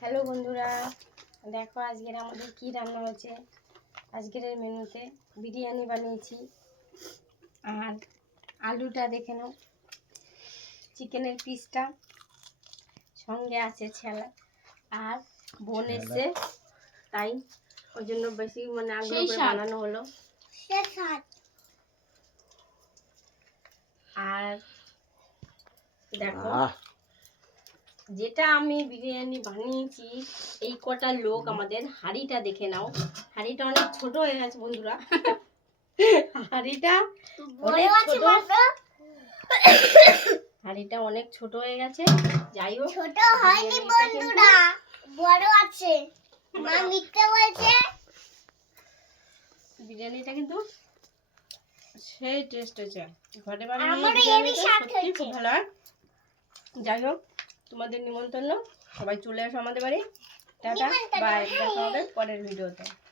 Hello বন্ধুরা, দেখো আজকের আমাদের কি রান্না হয়েছে। আজকের মেনুতে বিরিয়ানি বানিয়েছি। আর আলুটা দেখে নাও, চিকেনের পিসটা, সঙ্গে আছে ছেলা। আর বোন এসে তাই ওই জন্য বেশি আগ্রহ করে বানানো হলো। আর দেখো যেটা আমি বিরিয়ানি বানিয়েছি, এই কটা লোক আমাদের হাঁড়িটা দেখে নাও। হাঁড়িটা অনেক ছোট হয়ে গেছে বন্ধুরা, হাঁড়িটা অনেক ছোট হয়ে গেছে। যাই হোক, ছোট হয়নি বন্ধুরা, বড় আছে। মা মিথ্যা বলছে। বিরিয়ানিটা কিন্তু সেই টেস্ট হয়েছে, ঘরে বানানো আমারও বিরিয়ানিটা হেভি স্বাদ সত্যি হয়েছে। খুব ভালো হয়। যাই হোক, তোমাদের নিমন্ত্রণ, সবাই চলে এসো আমাদের বাড়ি। টাটা, বাই, দেখা হবে পরের ভিডিওতে।